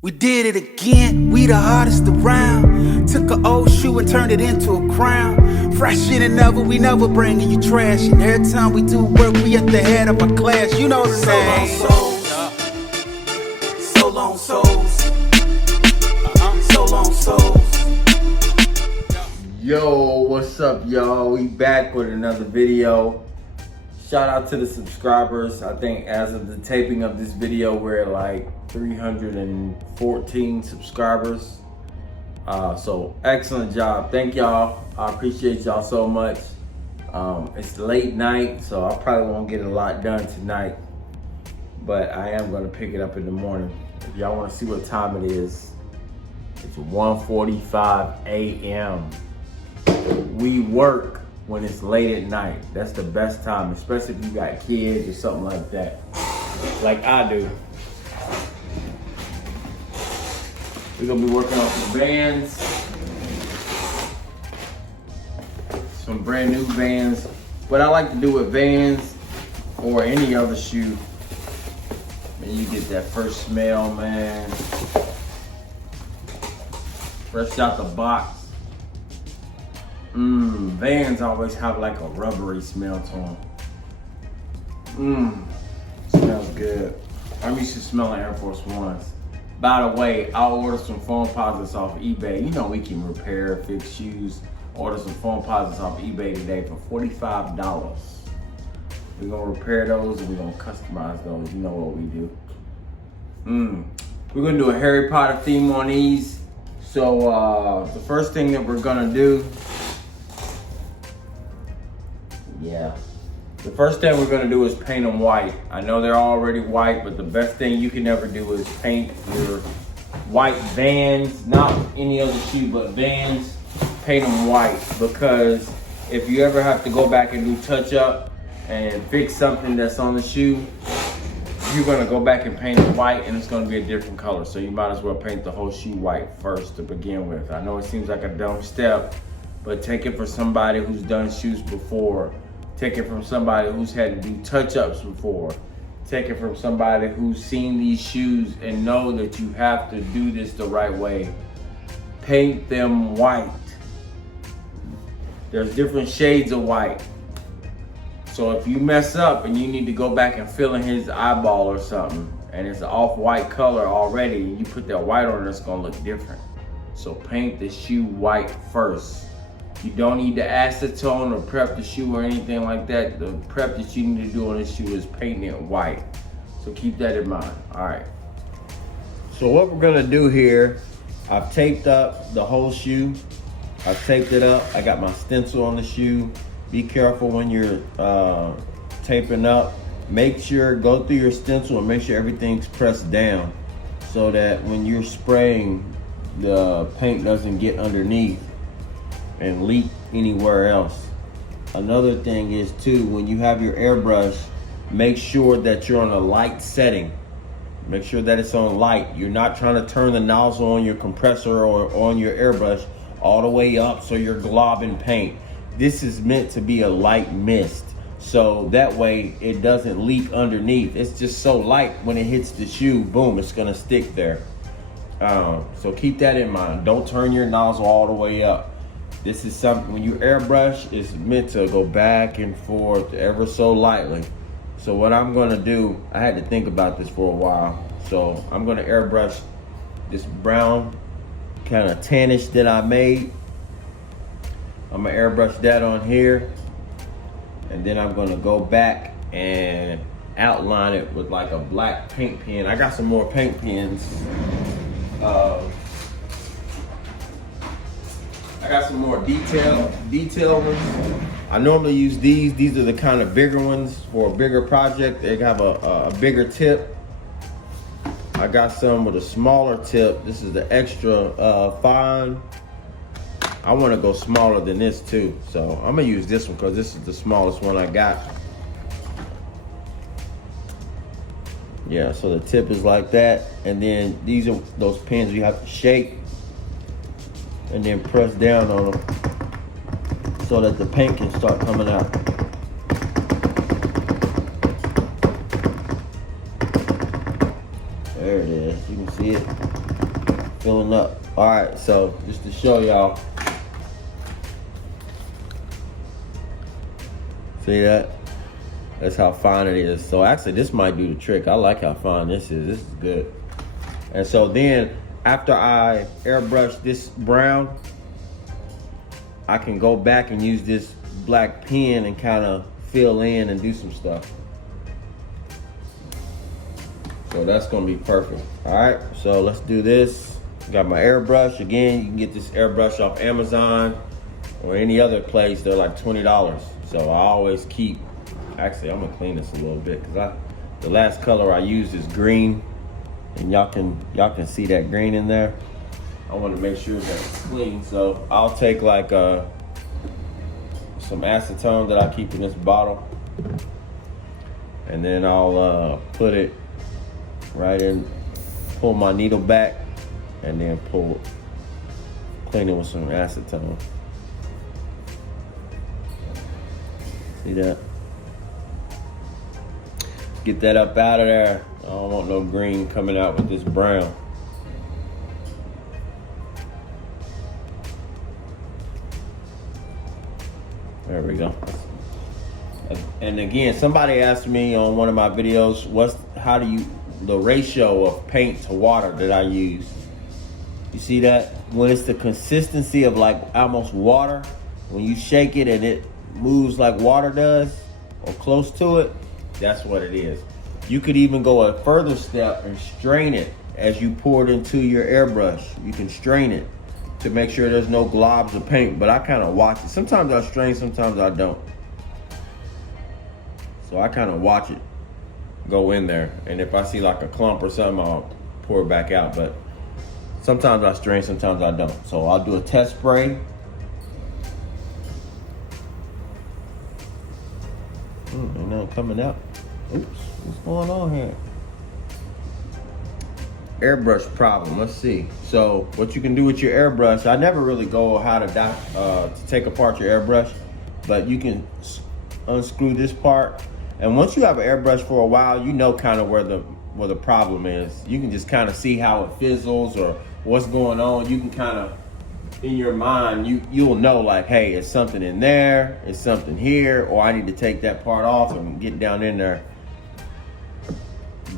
We did it again, we the hardest around. Took an old shoe and turned it into a crown. Fresher than ever, we never bringing you trash. And every time we do work, we at the head of our class. You know the name. So long souls. So long souls. Yo, what's up, y'all? We back with another video. Shout out to the subscribers. I think as of the taping of this video, we're at like 314 subscribers. So excellent job. Thank y'all. I appreciate y'all so much. It's late night, so I probably won't get a lot done tonight, but I am gonna pick it up in the morning. If y'all wanna see what time it is, it's 1:45 a.m. We work when it's late at night. That's the best time, especially if you got kids or something like that, like I do. We're gonna be working on some Vans, some brand new Vans. What I like to do with Vans or any other shoe, man, you get that first smell, man. Fresh out the box. Vans always have like a rubbery smell to them. Smells good. I'm used to smelling Air Force Ones. By the way, I'll order some foam posits off eBay. You know we can repair, fix shoes. Order some foam posits off eBay today for $45. We're gonna repair those and we're gonna customize those. You know what we do. We're gonna do a Harry Potter theme on these. So the first thing that we're gonna do, the first thing we're gonna do is paint them white. I know they're already white, but the best thing you can ever do is paint your white Vans, not any other shoe, but Vans, paint them white. Because if you ever have to go back and do touch up and fix something that's on the shoe, you're gonna go back and paint it white and it's gonna be a different color. So you might as well paint the whole shoe white first to begin with. I know it seems like a dumb step, but take it from somebody who's done shoes before. Take it from somebody who's had to do touch-ups before. Take it from somebody who's seen these shoes and know that you have to do this the right way. Paint them white. There's different shades of white. So if you mess up and you need to go back and fill in his eyeball or something, and it's an off-white color already, and you put that white on it, it's gonna look different. So paint the shoe white first. You don't need to acetone or prep the shoe or anything like that. The prep that you need to do on this shoe is painting it white. So keep that in mind. All right. So what we're gonna do here, I've taped up the whole shoe. I've taped it up. I got my stencil on the shoe. Be careful when you're taping up. Make sure, go through your stencil and make sure everything's pressed down so that when you're spraying, the paint doesn't get underneath and leak anywhere else. Another thing is too, when you have your airbrush, make sure that you're on a light setting. Make sure that it's on light. You're not trying to turn the nozzle on your compressor or on your airbrush all the way up so you're globbing paint. This is meant to be a light mist, so that way it doesn't leak underneath. It's just so light, when it hits the shoe, boom, it's gonna stick there. So keep that in mind. Don't turn your nozzle all the way up. This is something, when you airbrush, it's meant to go back and forth ever so lightly. So what I'm gonna do, I had to think about this for a while. So I'm gonna airbrush this brown kind of tannish that I made. I'm gonna airbrush that on here. And then I'm gonna go back and outline it with like a black paint pen. I got some more paint pens. I got some more detail ones. I normally use these. These are the kind of bigger ones for a bigger project. They have a bigger tip. I got some with a smaller tip. This is the extra fine. I want to go smaller than this too. So I'm gonna use this one because this is the smallest one I got. Yeah, so the tip is like that. And then these are those pens you have to shake and then press down on them so that the paint can start coming out. There it is, you can see it. filling up. All right, so just to show y'all. See that? That's how fine it is. So actually this might do the trick. I like how fine this is. This is good. And so then after I airbrush this brown, I can go back and use this black pen and kind of fill in and do some stuff. So that's gonna be perfect. All right, so let's do this. Got my airbrush. Again, you can get this airbrush off Amazon or any other place. They're like $20. So I always keep, actually I'm gonna clean this a little bit because the last color I used is green, and y'all can see that green in there. I want to make sure that it's clean. So I'll take like some acetone that I keep in this bottle, and then I'll put it right in, pull my needle back, and then clean it with some acetone. See that? Get that up out of there. I don't want no green coming out with this brown. There we go. And again, somebody asked me on one of my videos, the ratio of paint to water that I use. You see that? When it's the consistency of like almost water, when you shake it and it moves like water does, or close to it, that's what it is. You could even go a further step and strain it as you pour it into your airbrush. You can strain it to make sure there's no globs of paint, but I kind of watch it. Sometimes I strain, sometimes I don't. So I kind of watch it go in there, and if I see like a clump or something, I'll pour it back out. But sometimes I strain, sometimes I don't. So I'll do a test spray. Ain't nothing coming out. Oops, what's going on here? Airbrush problem, let's see. So what you can do with your airbrush, I never really go how to take apart your airbrush, but you can unscrew this part. And once you have an airbrush for a while, you know kind of where the problem is. You can just kind of see how it fizzles or what's going on. You can kind of, in your mind, you'll know like, hey, it's something in there, it's something here, or I need to take that part off and get down in there.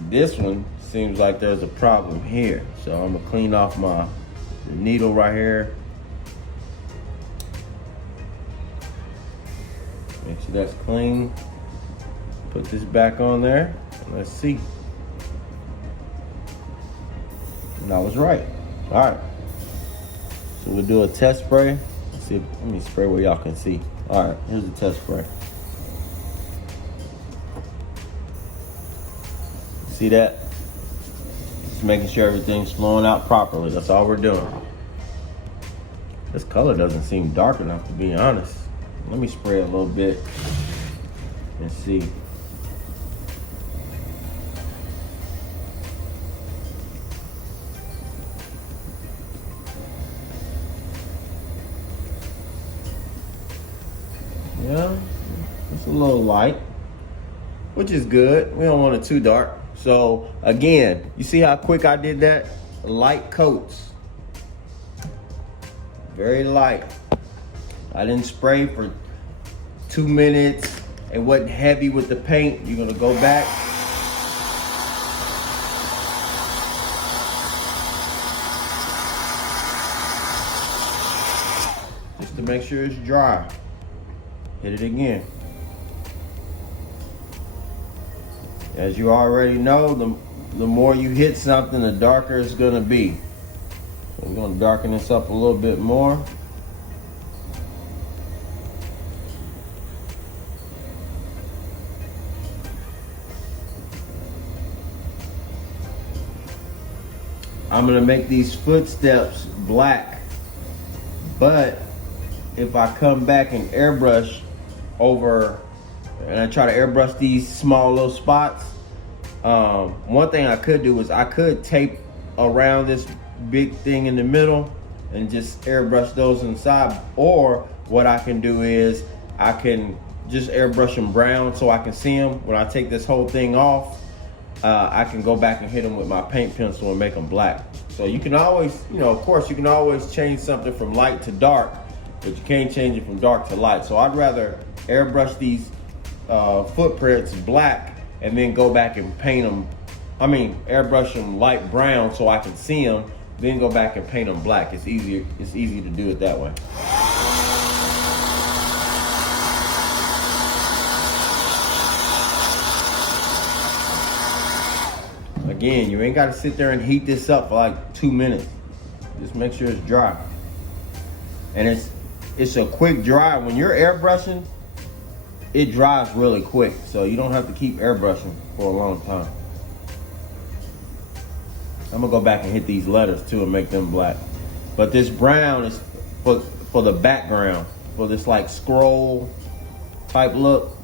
This one seems like there's a problem here. So I'm gonna clean off the needle right here. Make sure that's clean. Put this back on there. Let's see. And I was right. All right. So we'll do a test spray. Let's see. Let me spray where y'all can see. All right. Here's the test spray. See that? Just making sure everything's flowing out properly. That's all we're doing. This color doesn't seem dark enough, to be honest. Let me spray a little bit and see. Yeah, it's a little light, which is good. We don't want it too dark. So again, you see how quick I did that? Light coats. Very light. I didn't spray for 2 minutes. It wasn't heavy with the paint. You're gonna go back. Just to make sure it's dry. Hit it again. As you already know, the more you hit something, the darker it's gonna be. So we're gonna darken this up a little bit more. I'm gonna make these footsteps black, but if I come back and airbrush over and I try to airbrush these small little spots, one thing I could do is I could tape around this big thing in the middle and just airbrush those inside, or what I can do is I can just airbrush them brown so I can see them. When I take this whole thing off, I can go back and hit them with my paint pencil and make them black. So So you can always, of course, you can always change something from light to dark, but you can't change it from dark to light. So I'd rather airbrush these footprints black and then go back and paint them. Airbrush them light brown so I can see them, then go back and paint them black. It's easier. It's easy to do it that way. Again, you ain't got to sit there and heat this up for like 2 minutes. Just make sure it's dry. And it's a quick dry. When you're airbrushing, it dries really quick, so you don't have to keep airbrushing for a long time. I'm gonna go back and hit these letters too and make them black. But this brown is for the background, for this like scroll type look.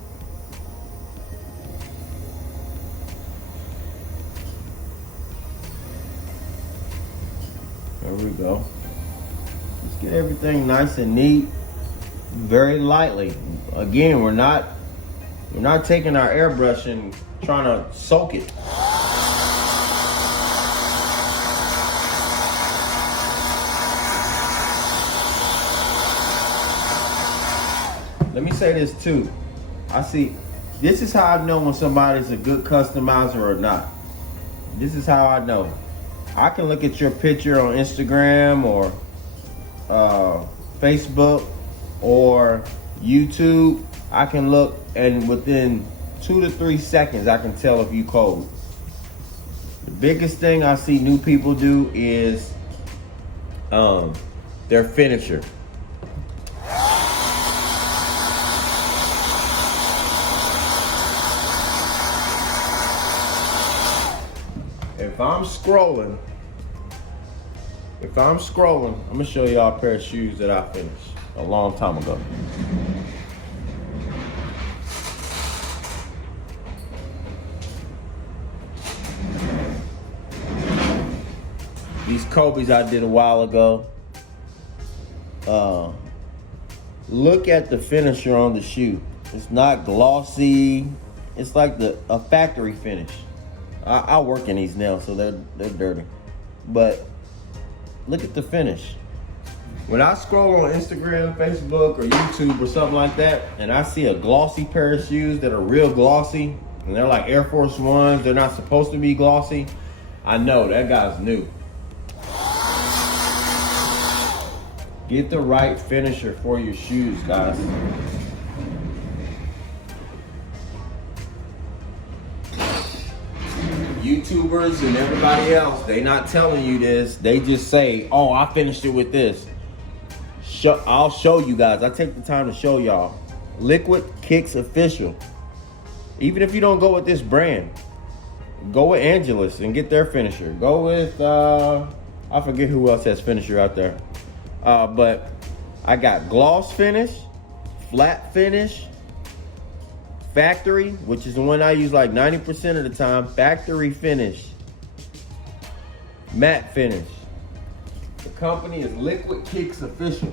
There we go. Let's get everything nice and neat, very lightly. Again, we're not taking our airbrush and trying to soak it. Let me say this too. This is how I know when somebody's a good customizer or not. This is how I know. I can look at your picture on Instagram or Facebook or YouTube. I can look, and within 2 to 3 seconds, I can tell if you cold. The biggest thing I see new people do is their finisher. If I'm scrolling, I'm gonna show y'all a pair of shoes that I finished a long time ago. These Kobe's I did a while ago. Look at the finisher on the shoe. It's not glossy. It's like a factory finish. I work in these now, so they're dirty. But look at the finish. When I scroll on Instagram, Facebook, or YouTube or something like that, and I see a glossy pair of shoes that are real glossy, and they're like Air Force Ones, they're not supposed to be glossy, I know that guy's new. Get the right finisher for your shoes, guys. YouTubers and everybody else, they not telling you this. They just say, oh, I finished it with this. I'll show you guys. I take the time to show y'all. Liquid Kicks Official. Even if you don't go with this brand, go with Angelus and get their finisher. Go with, I forget who else has finisher out there. But I got gloss finish, flat finish, factory, which is the one I use like 90% of the time, factory finish, matte finish. The company is Liquid Kicks Official.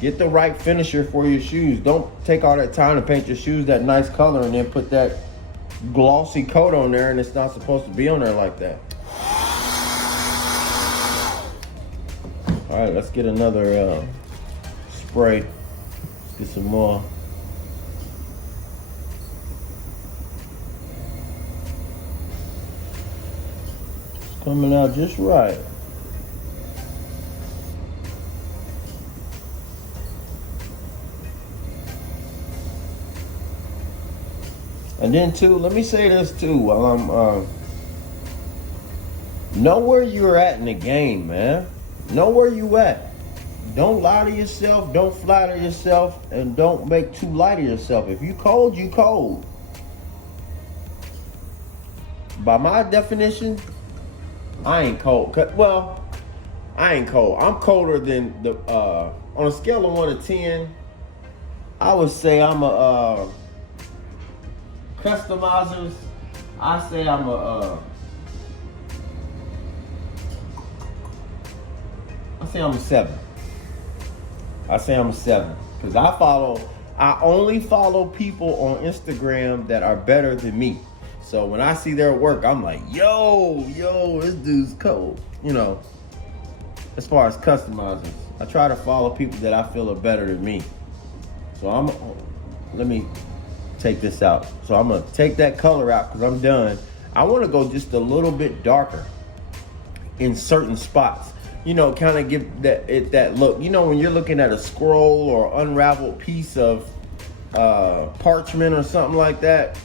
Get the right finisher for your shoes. Don't take all that time to paint your shoes that nice color and then put that glossy coat on there and it's not supposed to be on there like that. All right, let's get another spray. Let's get some more. It's coming out just right. And then too, let me say this too while I'm know where you're at in the game, man. Know where you at. Don't lie to yourself, don't flatter yourself, and don't make too light of yourself. If you cold, you cold. By my definition, I ain't cold. Well, I ain't cold. I'm colder than the on a scale of 1 to 10, I would say I'm a customizers. I say I'm a I say I'm a 7. I say I'm a 7 because I only follow people on Instagram that are better than me. So when I see their work, I'm like, yo, this dude's cold. You know, as far as customizing, I try to follow people that I feel are better than me. So let me take this out. So I'm gonna take that color out because I'm done. I want to go just a little bit darker in certain spots. You know, kind of give that look. You know, when you're looking at a scroll or unraveled piece of parchment or something like that,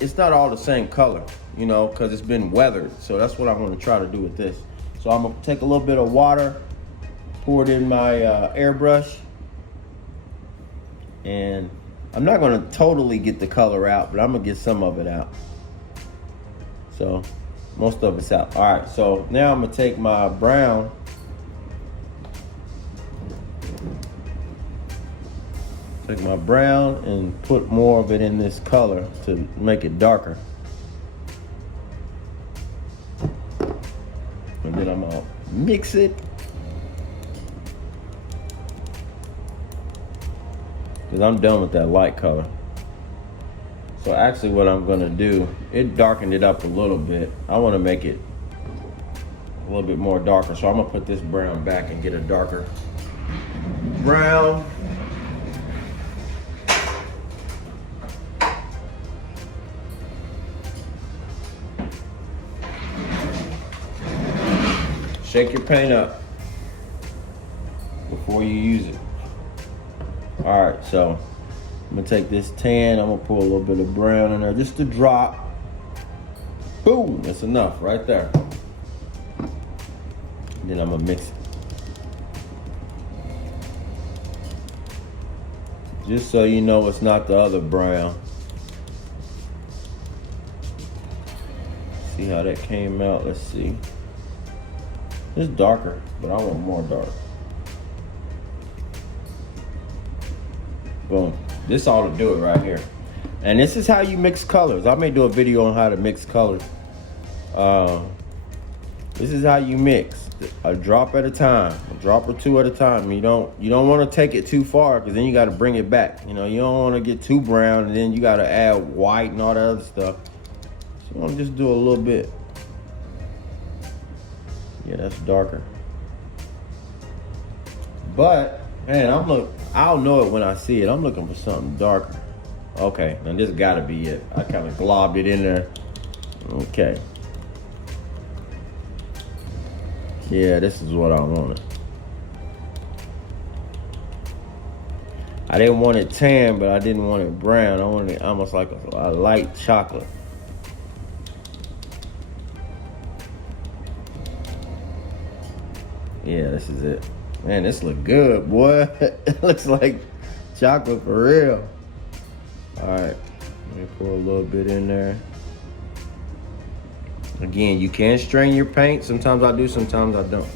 it's not all the same color, you know, because it's been weathered. So that's what I'm going to try to do with this. So I'm going to take a little bit of water, pour it in my airbrush, and I'm not going to totally get the color out, but I'm going to get some of it out. So most of it's out. All right, so now I'm going to take my brown, and put more of it in this color to make it darker. And then I'm gonna mix it. Because I'm done with that light color. So actually what I'm gonna do, it darkened it up a little bit. I wanna make it a little bit more darker. So I'm gonna put this brown back and get a darker brown. Shake your paint up before you use it. All right, so I'm gonna take this tan, I'm gonna pour a little bit of brown in there, just a drop. Boom, that's enough right there. And then I'm gonna mix it. Just so you know it's not the other brown. See how that came out, let's see. It's darker, but I want more dark. Boom. This ought to do it right here. And this is how you mix colors. I may do a video on how to mix colors. This is how you mix. A drop at a time, a drop or two at a time. You don't want to take it too far because then you got to bring it back. You know, you don't want to get too brown and then you got to add white and all that other stuff. So I'm just do a little bit. Yeah, that's darker. But man, I'll know it when I see it. I'm looking for something darker. Okay, and this gotta be it. I kind of globbed it in there. Okay. Yeah, this is what I wanted. I didn't want it tan, but I didn't want it brown. I wanted it almost like a light chocolate. Yeah, this is it. Man, this look good, boy. It looks like chocolate for real. All right, let me pour a little bit in there. Again, you can strain your paint. Sometimes I do, sometimes I don't.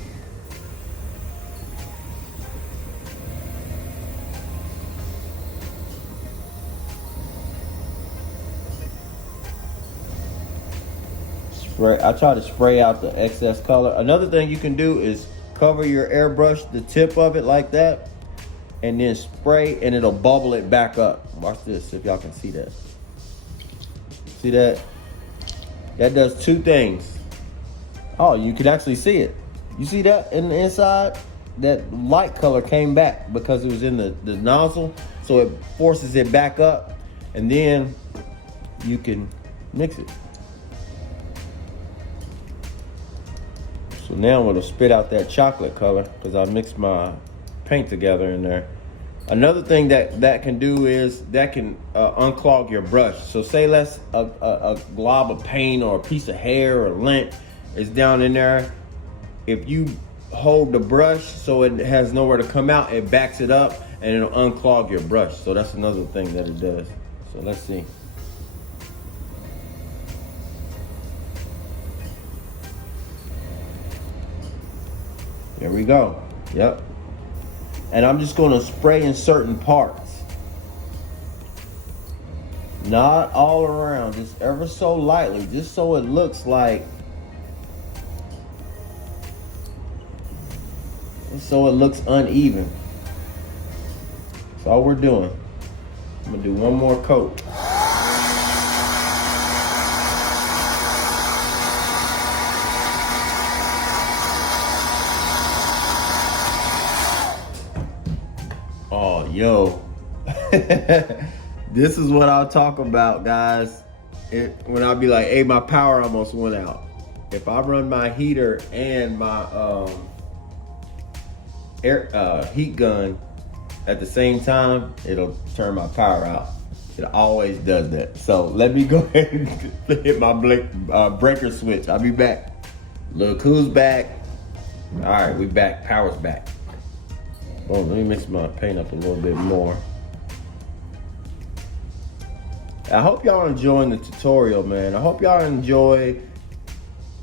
Spray. I try to spray out the excess color. Another thing you can do is cover your airbrush, the tip of it like that, and then spray and it'll bubble it back up. Watch this, if y'all can see that. See that? That does two things. Oh, you can actually see it. You see that in the inside? That light color came back because it was in the nozzle, so it forces it back up, and then you can mix it. So now it'll spit out that chocolate color because I mixed my paint together in there. Another thing that can do is that can unclog your brush. So say less a glob of paint or a piece of hair or lint is down in there. If you hold the brush so it has nowhere to come out, it backs it up and it'll unclog your brush. So that's another thing that it does. So let's see. There we go. Yep. And I'm just going to spray in certain parts. Not all around, just ever so lightly, just so it looks like, so it looks uneven. That's all we're doing. I'm going to do one more coat. Yo, this is what I'll talk about, guys. When I'll be like, hey, my power almost went out. If I run my heater and my heat gun at the same time, it'll turn my power out. It always does that. So let me go ahead and hit my breaker switch. I'll be back. Look who's back. All right, we back. Power's back. Oh, let me mix my paint up a little bit more. I hope y'all are enjoying the tutorial, man. I hope y'all enjoy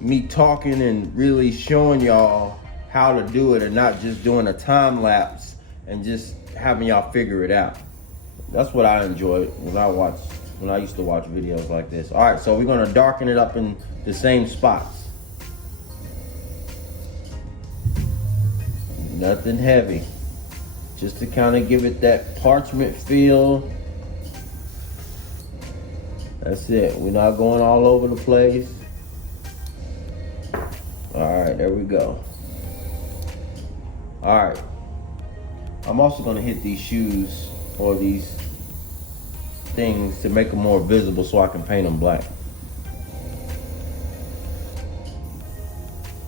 me talking and really showing y'all how to do it and not just doing a time lapse and just having y'all figure it out. That's what I enjoy when I used to watch videos like this. All right, so we're gonna darken it up in the same spots. Nothing heavy. Just to kind of give it that parchment feel. That's it. We're not going all over the place. All right, there we go. All right. I'm also gonna hit these shoes or these things to make them more visible so I can paint them black.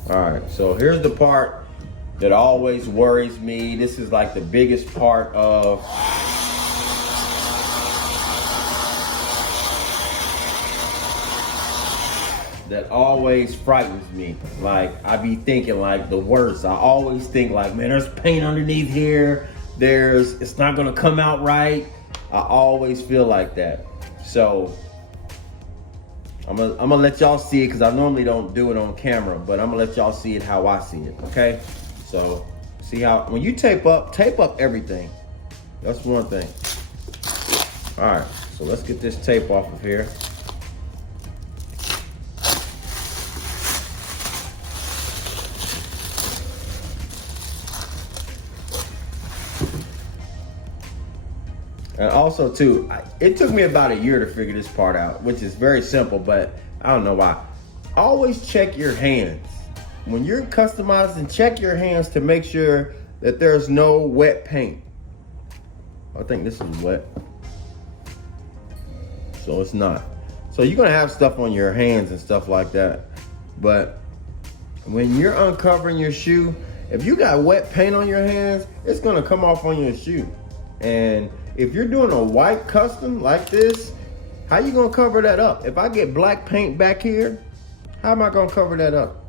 All right, so here's the part that always worries me. This is like the biggest part of that always frightens me. Like, I be thinking like the worst. I always think like, man, there's paint underneath here. It's not gonna come out right. I always feel like that. So I'm gonna let y'all see it because I normally don't do it on camera, but I'm gonna let y'all see it how I see it, okay? So see how, when you tape up everything. That's one thing. All right, so let's get this tape off of here. And also too, it took me about a year to figure this part out, which is very simple, but I don't know why. Always check your hands. When you're customizing, check your hands to make sure that there's no wet paint. I think this is wet. So it's not. So you're gonna have stuff on your hands and stuff like that. But when you're uncovering your shoe, if you got wet paint on your hands, it's gonna come off on your shoe. And if you're doing a white custom like this, how you gonna cover that up? If I get black paint back here, how am I gonna cover that up?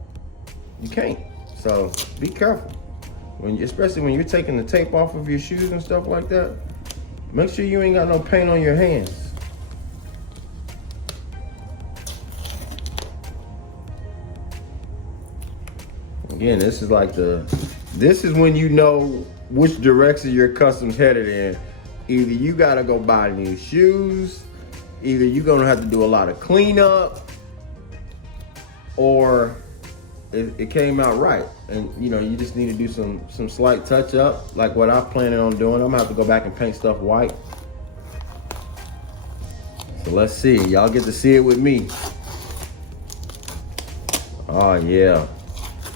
You can't. So be careful. Especially when you're taking the tape off of your shoes and stuff like that, make sure you ain't got no paint on your hands. Again, this is when you know which direction your custom's headed in. Either you gotta go buy new shoes, either you're gonna have to do a lot of cleanup, or it came out right. And you just need to do some slight touch up, like what I'm planning on doing. I'm gonna have to go back and paint stuff white. So let's see, y'all get to see it with me. Oh yeah,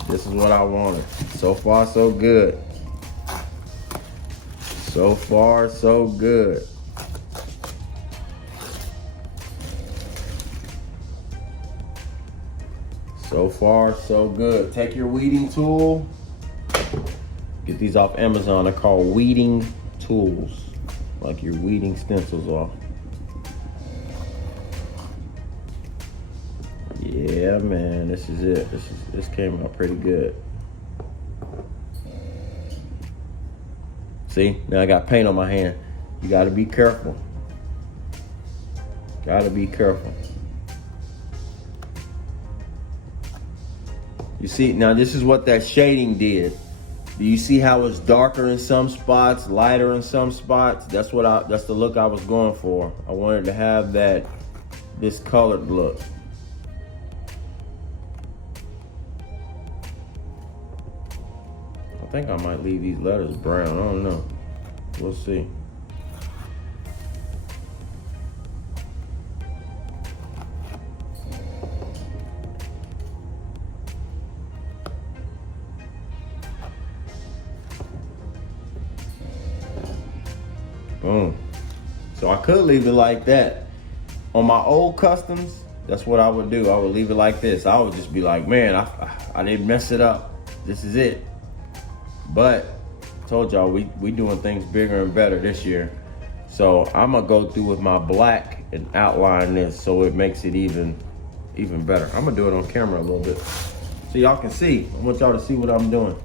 this is what I wanted. So far, so good. So far, so good. So far, so good. Take your weeding tool. Get these off Amazon. They're called weeding tools. Like your weeding stencils off. Yeah, man, this is it. This came out pretty good. See, now I got paint on my hand. You gotta be careful. Gotta be careful. You see, now this is what that shading did. Do you see how it's darker in some spots, lighter in some spots? That's the look I was going for. I wanted to have this colored look. I think I might leave these letters brown. I don't know. We'll see. So I could leave it like that. On my old customs, that's what I would do. I would leave it like this. I would just be like, man, I didn't mess it up. This is it. But I told y'all we doing things bigger and better this year. So I'm gonna go through with my black and outline this so it makes it even better. I'm gonna do it on camera a little bit so y'all can see. I want y'all to see what I'm doing.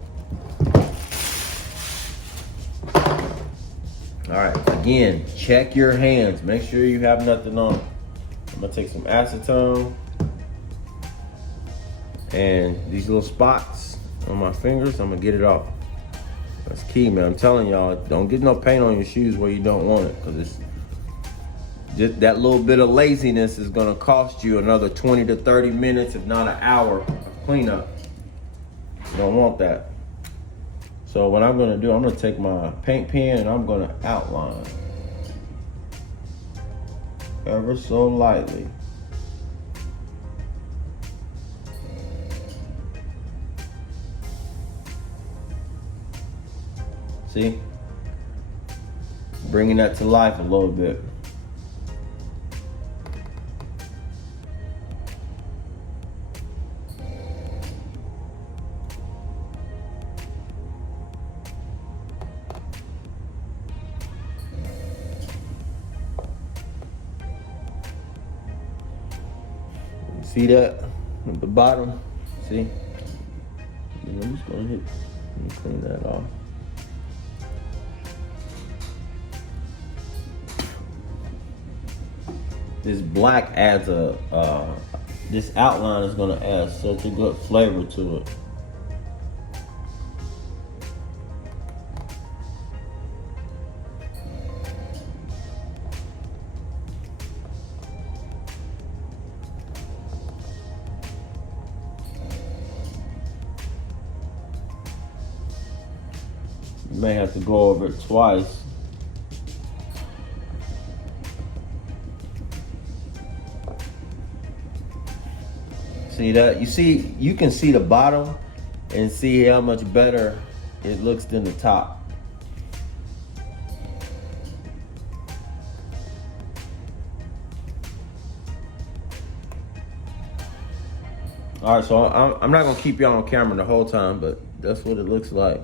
All right, again, check your hands. Make sure you have nothing on. I'm gonna take some acetone and these little spots on my fingers, I'm gonna get it off. That's key, man. I'm telling y'all, don't get no paint on your shoes where you don't want it, because it's just that little bit of laziness is gonna cost you another 20 to 30 minutes, if not an hour of cleanup. You don't want that. So what I'm gonna do, I'm gonna take my paint pen and I'm gonna outline ever so lightly. See? Bringing that to life a little bit. See that at the bottom? See? And I'm just gonna let me clean that off. This black adds this outline is gonna add such a good flavor to it. You may have to go over it twice. See that? You can see the bottom and see how much better it looks than the top. All right, so I'm not gonna keep y'all on camera the whole time, but that's what it looks like.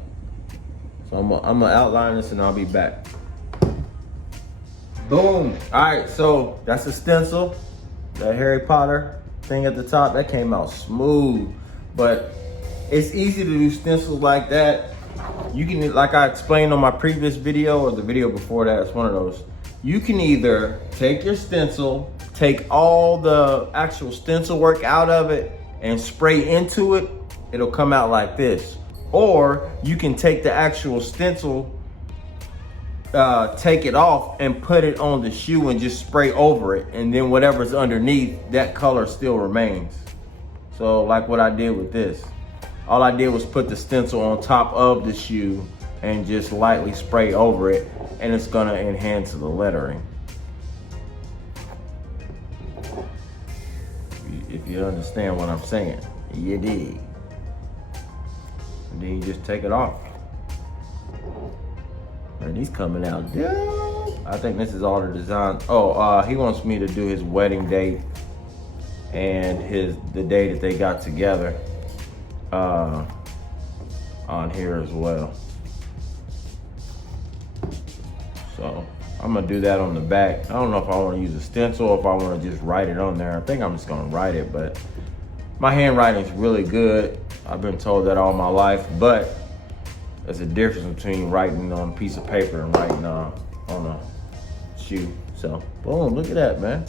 So I'm gonna outline this and I'll be back. Boom. All right, so that's a stencil, that Harry Potter thing at the top, that came out smooth. But it's easy to do stencils like that. You can, like I explained on my previous video or the video before that, it's one of those. You can either take your stencil, take all the actual stencil work out of it and spray into it, it'll come out like this. Or you can take the actual stencil, take it off and put it on the shoe and just spray over it, and then whatever's underneath, that color still remains. So like what I did with this, all I did was put the stencil on top of the shoe and just lightly spray over it, and it's gonna enhance the lettering. If you understand what I'm saying, you dig. And then you just take it off. And he's coming out dope. I think this is all the design. Oh, he wants me to do his wedding date and the day that they got together on here as well. So I'm gonna do that on the back. I don't know if I want to use a stencil or if I want to just write it on there. I think I'm just gonna write it, but my handwriting is really good. I've been told that all my life, but there's a difference between writing on a piece of paper and writing on a shoe. So, boom, look at that, man.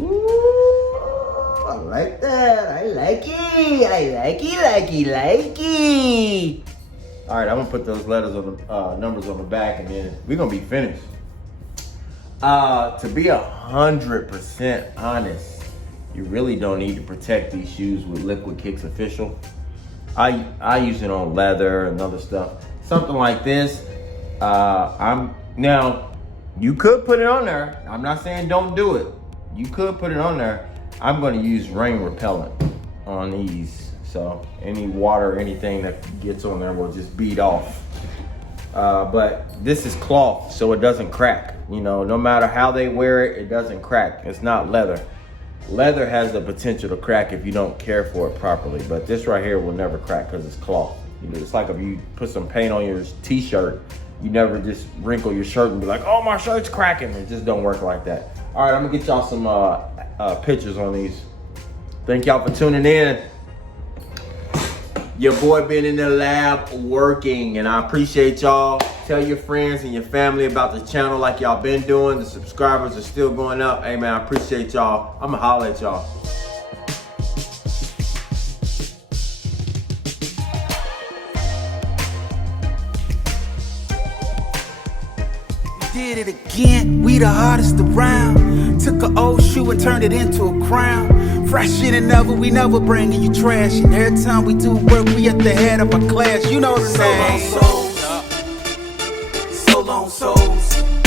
Ooh, I like that. I like it. I like it. All right, I'm gonna put those letters on the numbers on the back, and then we're gonna be finished. To be 100% honest, you really don't need to protect these shoes with Liquid Kicks Official. I use it on leather and other stuff. Something like this, now, you could put it on there. I'm not saying don't do it. You could put it on there. I'm gonna use rain repellent on these. So any water, anything that gets on there will just bead off. But this is cloth, so it doesn't crack. You know, no matter how they wear it, it doesn't crack. It's not leather. Leather has the potential to crack if you don't care for it properly, but this right here will never crack because it's cloth. You know, it's like if you put some paint on your t-shirt, you never just wrinkle your shirt and be like, oh, my shirt's cracking. It just don't work like that. All right, I'm gonna get y'all some pictures on these. Thank y'all for tuning in. Your boy been in the lab working, and I appreciate y'all. Tell your friends and your family about the channel like y'all been doing. The subscribers are still going up. Hey man, I appreciate y'all. I'ma holler at y'all. Did it again, we the hardest around. Took an old shoe and turned it into a crown. Fresh in and ever, we never bringing you trash. And every time we do work, we at the head of our class. You know the name. So long souls.